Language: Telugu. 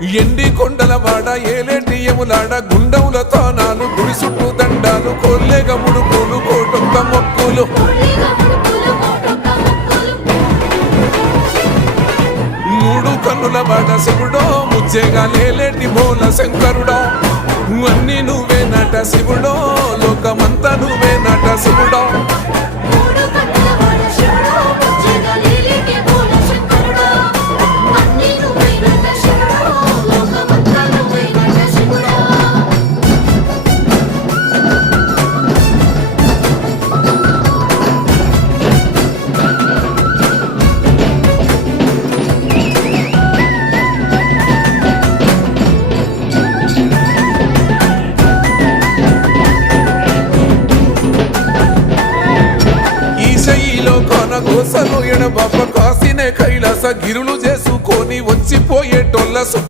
ఎండి కొండల వాడ ఏలేటి యములాడ గుండముల తానాలు గుడి చుట్టూ దండాలు కొల్లేగ ముడుపులు కోటొక్క మొక్కులు మూడు కన్నుల వాడ శివుడో ముచ్చేగా లేలేటి బోల శంకరుడో అన్ని నువ్వే నట శివుడో లోకమంతా నువ్వే నట శివుడో గోసలు ఎడబాప కాసినే కైలాస గిరులు చేసుకొని వచ్చిపోయేటోళ్ళ